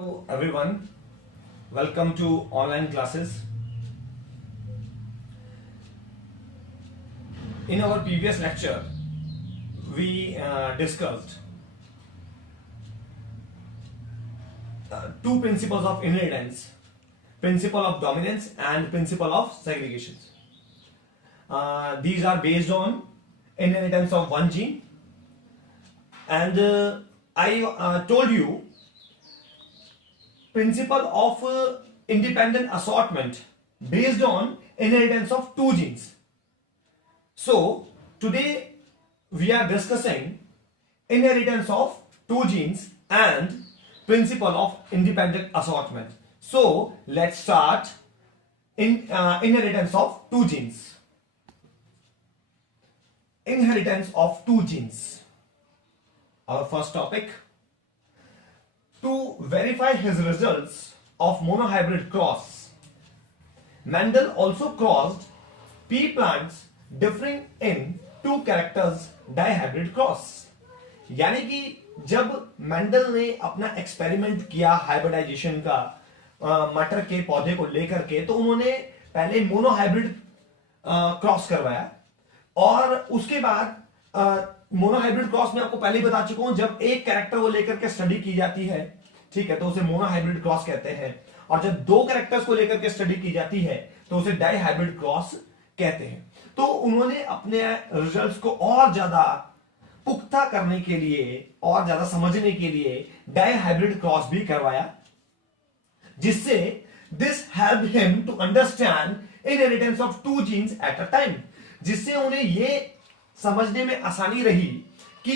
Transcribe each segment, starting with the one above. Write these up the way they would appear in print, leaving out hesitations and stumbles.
Hello everyone, welcome to online classes. In our previous lecture, we discussed two principles of inheritance, principle of dominance and principle of segregation. These are based on inheritance of one gene, and I told you principle of independent assortment based on inheritance of two genes. So today we are discussing inheritance of two genes and principle of independent assortment. So let's start in inheritance of two genes. Inheritance of two genes. Our first topic. To verify his results of monohybrid cross, Mendel also crossed pea plants differing in two characters dihybrid cross. यानी कि जब Mendel ने अपना experiment किया hybridisation का मटर के पौधे को लेकर के, तो उन्होंने पहले मोनोहाइब्रिड क्रॉस करवाया और उसके बाद मोनोहाइब्रिड क्रॉस में आपको पहले ही बता चुका हूं, जब एक कैरेक्टर को लेकर के स्टडी की जाती है, ठीक है, तो उसे मोनोहाइब्रिड क्रॉस कहते हैं, और जब दो कैरेक्टर्स को लेकर के स्टडी की जाती है तो उसे डाइहाइब्रिड क्रॉस कहते हैं. तो उन्होंने अपने रिजल्ट्स को और ज्यादा पुख्ता करने के लिए और ज्यादा समझने के लिए डाइहाइब्रिड क्रॉस भी करवाया, जिससे this help him to understand inheritance of two genes at a time, जिससे उन्हें यह समझने में आसानी रही कि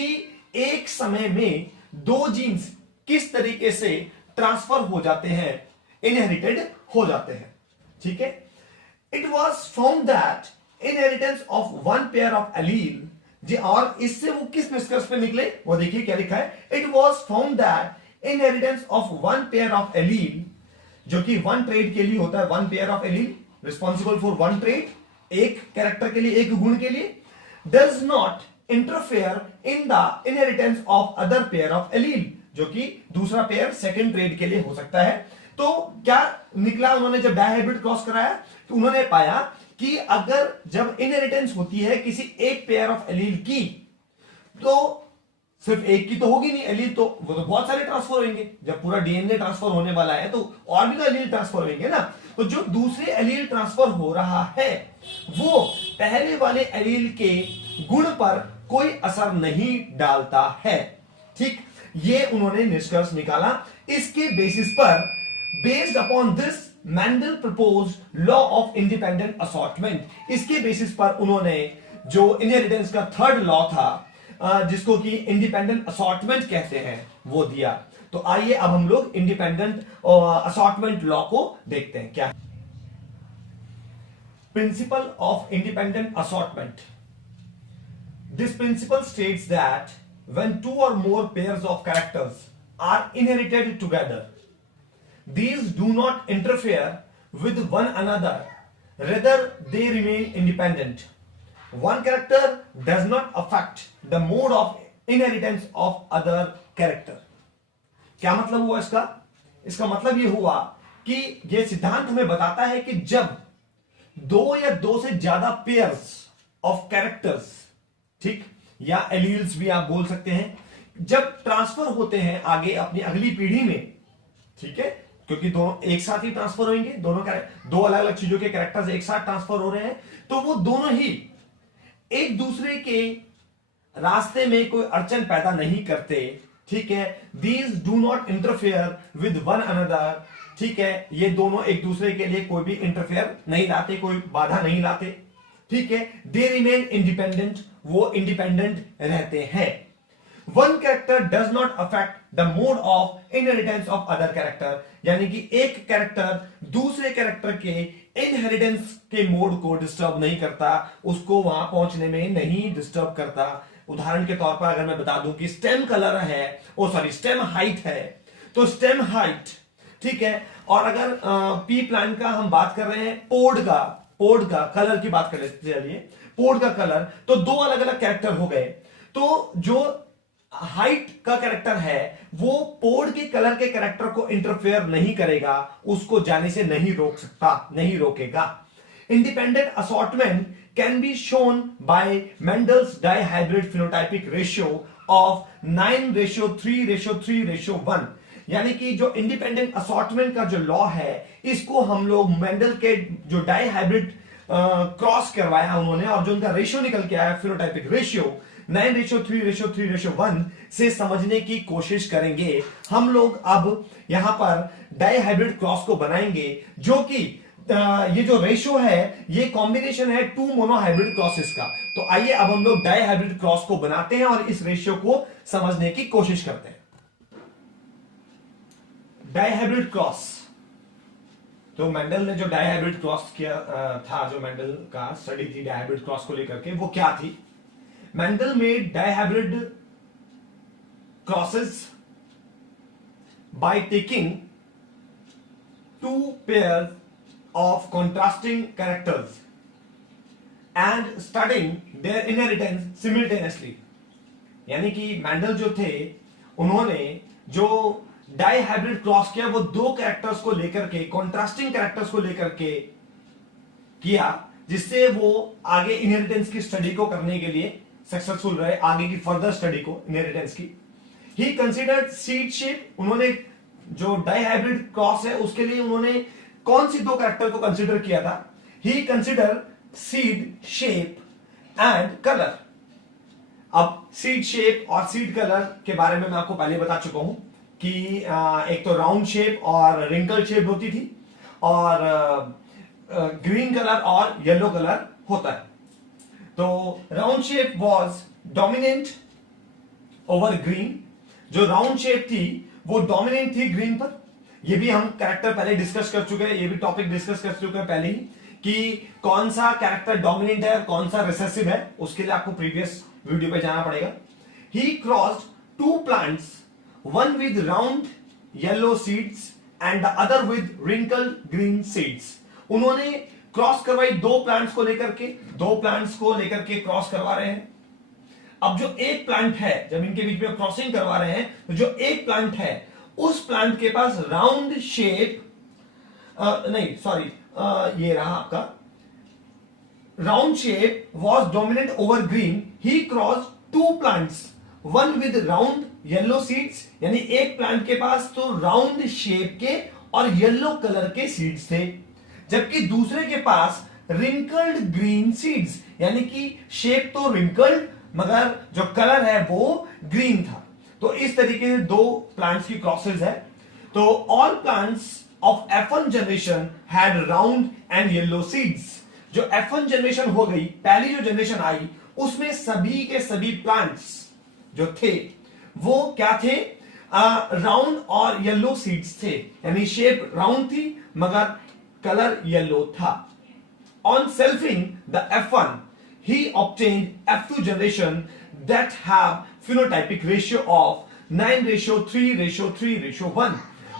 एक समय में दो जीन्स किस तरीके से ट्रांसफर हो जाते हैं, इनहेरिटेड हो जाते हैं. ठीक है. It was found that inheritance of one pair of allele, जी, और इससे वो किस निष्कर्ष पे निकले वो देखिए क्या लिखा है. It was found that inheritance of one pair of allele, जो कि वन ट्रेट के लिए होता है, one pair of allele responsible for one trait, एक कैरेक्टर के लिए, एक गुण के लिए, does not interfere in the inheritance of other pair of allele, जो कि दूसरा पेयर सेकंड ट्रेड के लिए हो सकता है. तो क्या निकला, उन्होंने जब डाइहाइब्रिड क्रॉस कराया तो उन्होंने पाया कि अगर जब इनहेरिटेंस होती है किसी एक पेयर ऑफ एलील की, तो सिर्फ एक की तो होगी नहीं एलील, तो वो तो बहुत सारे ट्रांसफर होंगे. जब पूरा डीएनए ट्रांसफर होने वाला है तो और भी तो एलील ट्रांसफर होंगे ना. तो जो दूसरे एलील ट्रांसफर हो रहा है वो पहले वाले एलील के गुण पर कोई असर नहीं डालता है. ठीक, ये उन्होंने निष्कर्ष निकाला. इसके बेसिस पर, based upon this, Mendel proposed law of independent assortment. इसके बेसिस पर उन्होंने जो इनहेरिटेंस का थर्ड लॉ था, जिसको कि इंडिपेंडेंट असॉर्टमेंट कहते हैं, वो दिया. तो आइए अब हम लोग इंडिपेंडेंट असॉर्टमेंट लॉ को देखते हैं. क्या principle of independent assortment. This principle states that when two or more pairs of characters are inherited together, these do not interfere with one another, rather they remain independent. One character does not affect the mode of inheritance of other character. क्या मतलब हुआ इसका? इसका मतलब यह हुआ कि यह सिद्धांत हमें बताता है कि जब दो या दो से ज्यादा पेयर्स ऑफ कैरेक्टर्स, ठीक, या एलील्स भी आप बोल सकते हैं, जब ट्रांसफर होते हैं आगे अपनी अगली पीढ़ी में, ठीक है, क्योंकि दोनों एक साथ ही ट्रांसफर होंगे, दो अलग अलग चीजों के कैरेक्टर्स एक साथ ट्रांसफर हो रहे हैं, तो वो दोनों ही एक दूसरे के रास्ते में कोई अड़चन पैदा नहीं करते. ठीक है. These do not interfere with one another. ठीक है, ये दोनों एक दूसरे के लिए कोई भी इंटरफेयर नहीं लाते, कोई बाधा नहीं लाते. ठीक है. दे रिमेन इंडिपेंडेंट, वो इंडिपेंडेंट रहते हैं. One character does not affect the mode of inheritance of other character, यानी कि एक कैरेक्टर दूसरे कैरेक्टर के इनहेरिटेंस के मोड को डिस्टर्ब नहीं करता, उसको वहां पहुंचने में नहीं डिस्टर्ब करता. उदाहरण के तौर पर अगर मैं बता दूं कि स्टेम कलर है, स्टेम हाइट है, तो स्टेम हाइट, ठीक है, और अगर पी प्लांट का हम बात कर रहे हैं, पोड का कलर की बात कर लेते, चलिए पोड का कलर, तो दो अलग अलग कैरेक्टर हो गए. तो जो हाइट का कैरेक्टर है वो पोर्ट के कलर के कैरेक्टर को इंटरफेयर नहीं करेगा, उसको जाने से नहीं रोक सकता, नहीं रोकेगा। Independent assortment can be shown by Mendel's dihybrid phenotypic ratio of 9:3:3:1। यानी कि जो इंडिपेंडेंट असॉर्टमेंट का जो लॉ है, इसको हम लोग मेंडल के जो डाइहाइब्रिड क्रॉस करवाया उन्होंने, और जो उनका रेशियो निकल के आया फिनोटाइपिक रेशियो 9:3:3:1 से समझने की कोशिश करेंगे। हम लोग अब यहां पर डाइहाइब्रिड क्रॉस को बनाएंगे, जो कि ये जो रेशियो है ये कॉम्बिनेशन है टू मोनोहाइब्रिड क्रॉसेस का। तो आइए अब हम लोग डाइहाइब्रिड क्रॉस को बनाते हैं और इस रेशियो को समझने की कोशिश करते हैं। डाइहाइब्रिड क्रॉस, तो मेंडल ने जो डाइहाइब्रिड क्रॉस किया था, जो मेंडल का स्टडी थी डाइहाइब्रिड क्रॉस को लेकर के, वो क्या थी? Mendel made dihybrid crosses by taking two pair of contrasting characters and studying their inheritance simultaneously। यानी कि मेंडल जो थे उन्होंने जो डाइहाइब्रिड क्रॉस किया वो दो कैरेक्टर्स को लेकर के, कॉन्ट्रास्टिंग कैरेक्टर्स को लेकर के किया, जिससे वो आगे इनहेरिटेंस की स्टडी को करने के लिए सक्सेसफुल रहे, आगे की फर्दर स्टडी को इनहेरिटेंस की। ही कंसीडर्ड सीड शेप, उन्होंने जो डाइहाइब्रिड क्रॉस है उसके लिए उन्होंने कौन सी दो कैरेक्टर को कंसीडर किया था? He consider seed shape and colour. अब सीड शेप और सीड कलर के बारे में मैं आपको पहले बता चुका हूं कि एक तो राउंड शेप और रिंकल शेप होती थी, और ग्रीन कलर और येलो कलर होता है। तो round shape was dominant over green, जो राउंड शेप थी वो डोमिनेंट थी ग्रीन पर। ये भी हम कैरेक्टर पहले डिस्कस कर चुके हैं, ये भी टॉपिक डिस्कस कर चुके हैं पहले ही, कि कौन सा कैरेक्टर डोमिनेंट है और कौन सा रिसेसिव है, उसके लिए आपको प्रीवियस वीडियो पे जाना पड़ेगा। He crossed two plants, one with round yellow seeds and the other with wrinkled green seeds. उन्होंने क्रॉस करवाई दो प्लांट्स को लेकर के, क्रॉस करवा रहे हैं। अब जो एक प्लांट है, जब इनके बीच में क्रॉसिंग करवा रहे हैं, तो जो एक प्लांट है उस प्लांट के पास राउंड शेप, ये रहा आपका round shape was dominant over green. He cross two plants, one with round yellow seeds, यानी एक प्लांट के पास तो राउंड शेप के और येलो कलर के सीड्स थे, जबकि दूसरे के पास रिंकल्ड ग्रीन सीड्स, यानी कि शेप तो रिंकल्ड मगर जो कलर है वो ग्रीन था। तो इस तरीके से दो प्लांट्स की क्रॉसेस है। तो all plants of F1 generation had round and yellow seeds. जो F1 जनरेशन हो गई, पहली जो जनरेशन आई, उसमें सभी के सभी प्लांट्स जो थे वो क्या थे? राउंड और येलो सीड्स थे, यानी शेप राउंड थी मगर कलर येलो था। On selfing the F1 he obtained F2 generation that have phenotypic ratio of 9:3:3:1।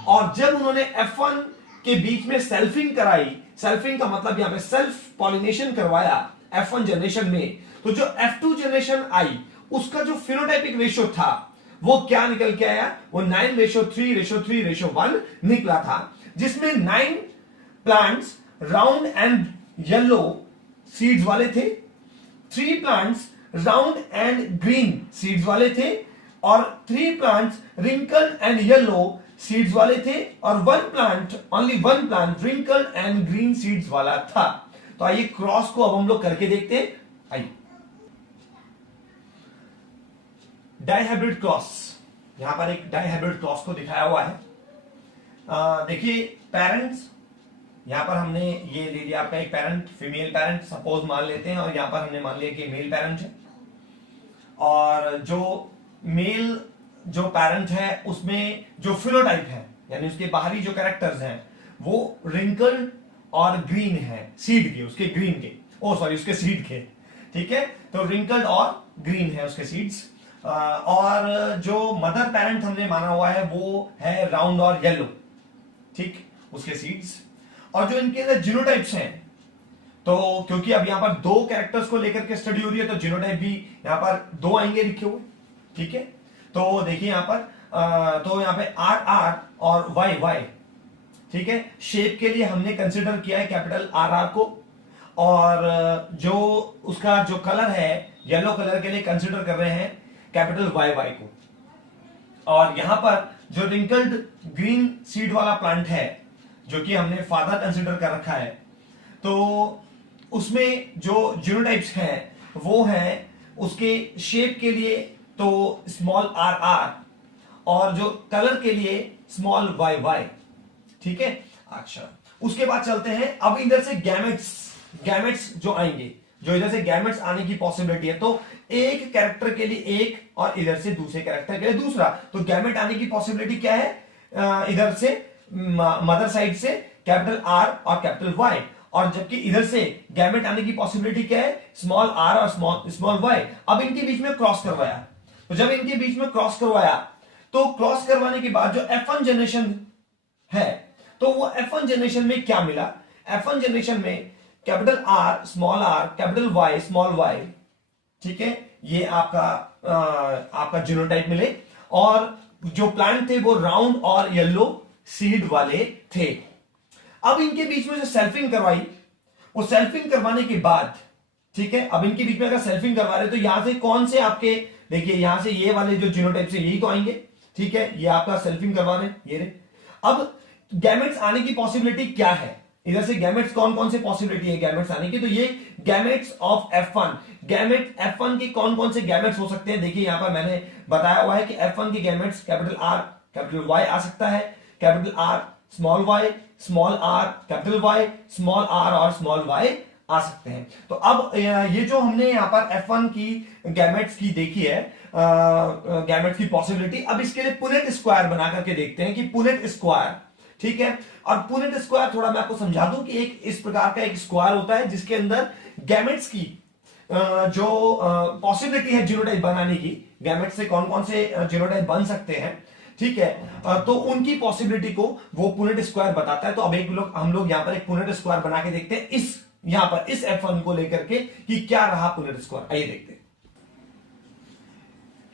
और जब उन्होंने F1 के बीच में सेल्फिंग कराई, सेल्फिंग का मतलब यहां पे सेल्फ पॉलिनेशन करवाया F1 जनरेशन में, तो जो F2 जनरेशन आई उसका जो फिनोटाइपिक रेशियो था वो क्या निकल के आया? वो 9:3:3:1 निकला था, जिसमें 9 plants round and yellow seeds वाले थे, 3 plants round and green seeds वाले थे, और 3 plants wrinkle and yellow seeds वाले थे, और only one plant wrinkle and green seeds वाला था। तो आइए क्रॉस को अब हम लोग करके देखते हैं। आइए डाइहाइब्रिड क्रॉस, यहां पर एक डाइहाइब्रिड क्रॉस को दिखाया हुआ है। देखिए पेरेंट्स, यहां पर हमने ये ले लिया आपका एक पेरेंट, फीमेल पेरेंट सपोज मान लेते हैं, और यहां पर हमने मान लिया कि मेल पेरेंट है। और जो मेल जो पेरेंट है उसमें जो फिनोटाइप है, यानी उसके बाहरी जो कैरेक्टर्स हैं वो रिंकल्ड और ग्रीन है, सीड के, उसके ग्रीन के, उसके सीड के, ठीक है। तो रिंकल्ड और ग्रीन है उसके सीड्स। और जो मदर पेरेंट हमने माना हुआ है वो है राउंड और येलो, ठीक, उसके सीड्स। और जो इनके अंदर जीनोटाइप्स हैं, तो क्योंकि अब यहां पर दो कैरेक्टर्स को लेकर के स्टडी हो रही है, तो जीनोटाइप भी यहां पर 2 आएंगे लिखे हुए, ठीक है। तो देखिए यहां पर तो यहां पे आर आर और वाई वाई, ठीक है। शेप के लिए हमने कंसिडर किया है कैपिटल आर आर को, और जो उसका जो कलर है येलो कलर के लिए कंसिडर कर रहे हैं कैपिटल वाई वाई को। और यहां पर जो रिंकल्ड ग्रीन सीड वाला प्लांट है जो कि हमने फादर कंसिडर कर रखा है, तो उसमें जो जीनोटाइप्स हैं वो है उसके शेप के लिए तो स्मॉल आर आर, और जो कलर के लिए स्मॉल वाई वाई, ठीक है। अच्छा, उसके बाद चलते हैं अब इधर से गैमेट्स जो आएंगे, जो इधर से गैमेट्स आने की पॉसिबिलिटी है, तो एक कैरेक्टर के लिए एक और इधर से दूसरे कैरेक्टर के लिए दूसरा, तो गैमेट आने की पॉसिबिलिटी क्या है, इधर से मदर साइड से कैपिटल आर और कैपिटल वाई, और जबकि इधर से गैमेट आने की पॉसिबिलिटी क्या है, स्मॉल आर और स्मॉल वाई। अब इनके बीच में क्रॉस करवाया, तो जब इनके बीच में क्रॉस करवाया तो क्रॉस करवाने के बाद जो F1 जनरेशन है, तो वो F1 जनरेशन में क्या मिला, F1 जनरेशन में capital R small are capital Y small y, ठीक है, ये आपका जीनोटाइप मिले। और जो प्लांट थे वो राउंड और येलो सीड वाले थे। अब इनके बीच में जो सेल्फिंग करवाई, वो सेल्फिंग करवाने के बाद, ठीक है, अब इनके बीच में अगर सेल्फिंग करवा रहे तो यहां से कौन से आपके, देखिए यहां से ये वाले जो जीनोटाइप से यही तो आएंगे, ठीक है, ये आपका सेल्फिंग करवा रहे ये रहे। अब गैमेट्स आने की पॉसिबिलिटी क्या है, इधर से गैमेट्स कौन कौन से पॉसिबिलिटी है गैमेट्स आने की, तो ये gametes of F1, gamete F1 के कौन कौन से गैमेट्स हो सकते हैं, देखिए यहां पर मैंने बताया हुआ है कि F1 के gametes capital R capital Y आ सकता है, capital R small Y small are capital Y small R और स्मॉल वाई आ सकते हैं। तो अब ये जो हमने यहां पर F1 की गैमेट्स की देखी है, गैमेट्स की पॉसिबिलिटी, अब इसके लिए पुनेट स्क्वायर बना करके देखते हैं कि पुनेट स्क्वायर, ठीक है। और पुनेट स्क्वायर थोड़ा मैं आपको समझा दूं कि एक इस प्रकार का एक स्क्वायर होता है जिसके अंदर गैमेट्स की जो पॉसिबिलिटी है जीनोटाइप बनाने की, गैमेट्स से कौन कौन से जीनोटाइप बन सकते हैं, ठीक है, तो उनकी पॉसिबिलिटी को वो पुनेट स्क्वायर बताता है। तो अब हम लोग यहां पर एक पुनेट स्क्वायर बना के देखते हैं इस यहां पर इस F1 को लेकर के कि क्या रहा पुनेट स्क्वायर, आइए देखते हैं।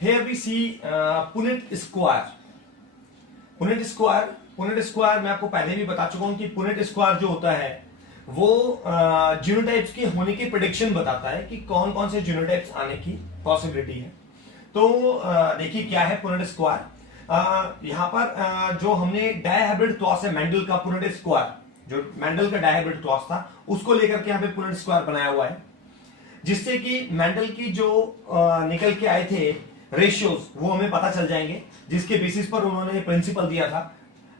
Here we see Punnett square. Punnett square मैं आपको पहले भी बता चुका हूं कि पुनेट स्क्वायर जो होता है वो जीनोटाइप्स के होने की प्रेडिक्शन बताता है कि कौन कौन से जीनोटाइप्स आने की पॉसिबिलिटी है। तो देखिए क्या है पुनेट स्क्वायर, यहां पर जो हमने डायहाइब्रिड क्लॉज है मेंडल का पुनेट स्क्वायर, जो मेंडल का डायहाइब्रिड क्लॉज था उसको लेकर के यहां पे पुनेट स्क्वायर बनाया हुआ है, जिससे कि मेंडल की जो निकल के आए थे रेशियोज वो हमें पता चल जाएंगे, जिसके बेसिस पर उन्होंने प्रिंसिपल दिया था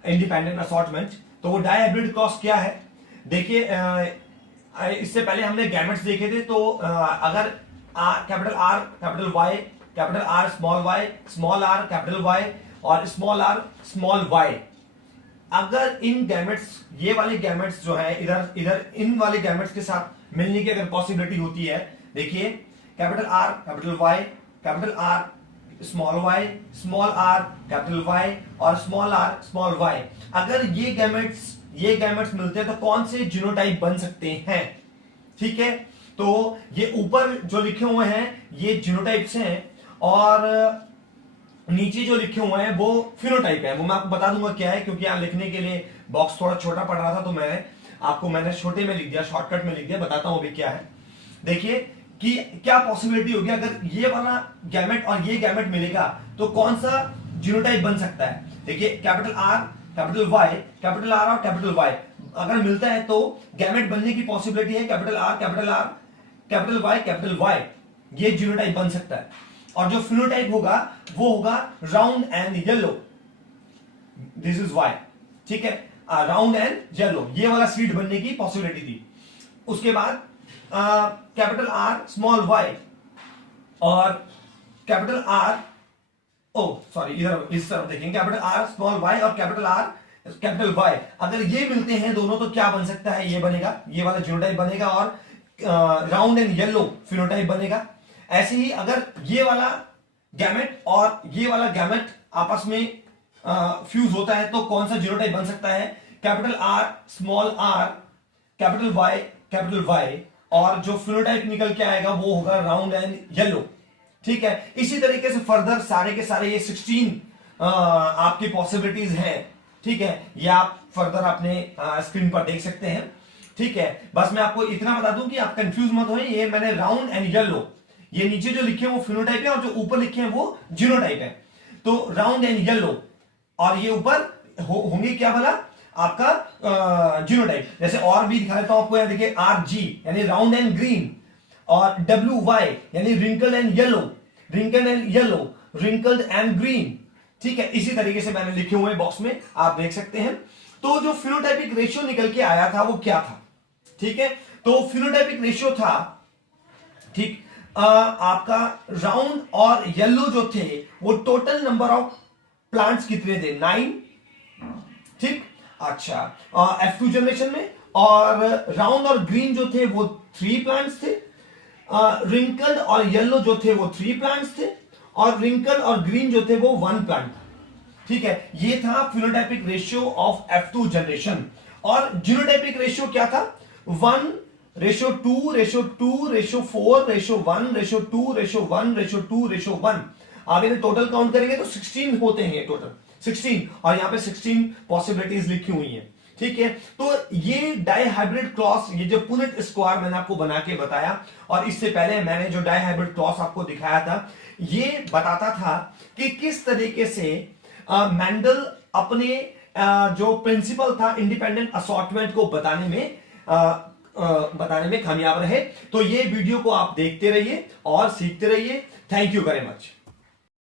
इंडिपेंडेंट असॉर्टमेंट। तो वो डायहाइब्रिड क्रॉस क्या है, देखिए इससे पहले हमने गैमेट्स देखे थे, तो अगर capital R capital Y capital R small are capital Y और स्मॉल वाई, अगर इन गैमेट्स ये वाले गैमेट्स जो है इधर इन वाले गैमेट्स के साथ मिलने की अगर पॉसिबिलिटी होती है, देखिए capital R capital Y capital R small are capital Y और स्मॉल वाई, अगर ये गैमेट्स मिलते हैं तो कौन से जीनोटाइप बन सकते हैं, ठीक है। तो ये ऊपर जो लिखे हुए हैं ये जीनोटाइप्स हैं, और नीचे जो लिखे हुए हैं वो फिनोटाइप है। वो मैं आपको बता दूंगा क्या है, क्योंकि यहां लिखने के लिए बॉक्स थोड़ा छोटा पड़ रहा था, तो मैंने छोटे में लिख दिया, शॉर्टकट में लिख दिया, बताता हूं अभी क्या है। देखिए कि क्या पॉसिबिलिटी होगी अगर ये वाला गैमेट और ये गैमेट मिलेगा तो कौन सा जीनोटाइप बन सकता है। देखिए capital R capital Y capital R और कैपिटल वाई अगर मिलता है तो गैमेट बनने की पॉसिबिलिटी है कैपिटल आर कैपिटल वाई, ये जीनोटाइप बन सकता है। और जो फिनोटाइप होगा वो होगा round and yellow, this is Y, ठीक है, राउंड एंड येलो, ये वाला सीड बनने की पॉसिबिलिटी थी। उसके बाद कैपिटल आर स्मॉल वाई और कैपिटल आर, इधर इस तरफ देखेंगे, कैपिटल आर स्मॉल वाई और कैपिटल आर कैपिटल वाई, अगर ये मिलते हैं दोनों तो क्या बन सकता है, ये बनेगा, ये वाला जीनोटाइप बनेगा और राउंड एंड येलो फिनोटाइप बनेगा। ऐसे ही अगर ये वाला गैमेट और ये वाला गैमेट आपस में फ्यूज होता है तो कौन सा जीनोटाइप बन सकता है, capital R small are capital Y, और जो फिनोटाइप निकल के आएगा वो होगा राउंड एंड येलो, ठीक है, इसी तरीके से फर्दर सारे के सारे ये 16 आपकी पॉसिबिलिटीज हैं। ठीक है, ये आप फर्दर अपने स्क्रीन पर देख सकते हैं। ठीक है, बस मैं आपको इतना बता दूं कि आप कंफ्यूज मत होइए, ये मैंने राउंड एंड येलो, ये नीचे जो लिखे हैं वो फिनोटाइप है और जो ऊपर लिखे हैं वो जीनोटाइप है। तो राउंड एंड येलो और ये ऊपर होंगे क्या भला आपका जीनोटाइप। जैसे और भी दिखा देता हूं आपको, यहां देखिए RG यानी राउंड एंड ग्रीन, और WY यानी wrinkled and yellow, wrinkled and yellow, wrinkled and green. ठीक है, इसी तरीके से मैंने लिखे हुए बॉक्स में आप देख सकते हैं। तो जो फिनोटाइपिक रेशियो निकल के आया था वो क्या था? ठीक है, तो फिनोटाइपिक रेशियो था, ठीक, आपका राउंड और येलो जो थे वो टोटल नंबर ऑफ प्लांट्स कितने थे? 9। ठीक, अच्छा, F2 जनरेशन में, और राउंड और ग्रीन जो थे वो 3 प्लांट्स थे, रिंकल्ड और येलो जो थे वो 3 प्लांट्स थे, और रिंकल्ड और ग्रीन जो थे वो 1 प्लांट था। ठीक है, ये था phenotypic ratio of F2 generation. और जीनोटाइपिक रेशियो क्या था? 1:2:2:4:1:1:2:1:1। आप इन्हें टोटल काउंट करेंगे तो 16 होते हैं टोटल 16, और यहां पे 16 पॉसिबिलिटीज लिखी हुई हैं। ठीक है, तो ये डाइहाइब्रिड क्रॉस, ये जो पुनेट स्क्वायर मैंने आपको बना के बताया, और इससे पहले मैंने जो डाइहाइब्रिड क्रॉस आपको दिखाया था, ये बताता था कि किस तरीके से मेंडल अपने जो प्रिंसिपल था इंडिपेंडेंट असॉर्टमेंट को बताने में कामयाब रहे। तो ये वीडियो को आप देखते रहिए और सीखते रहिए। Thank you very much.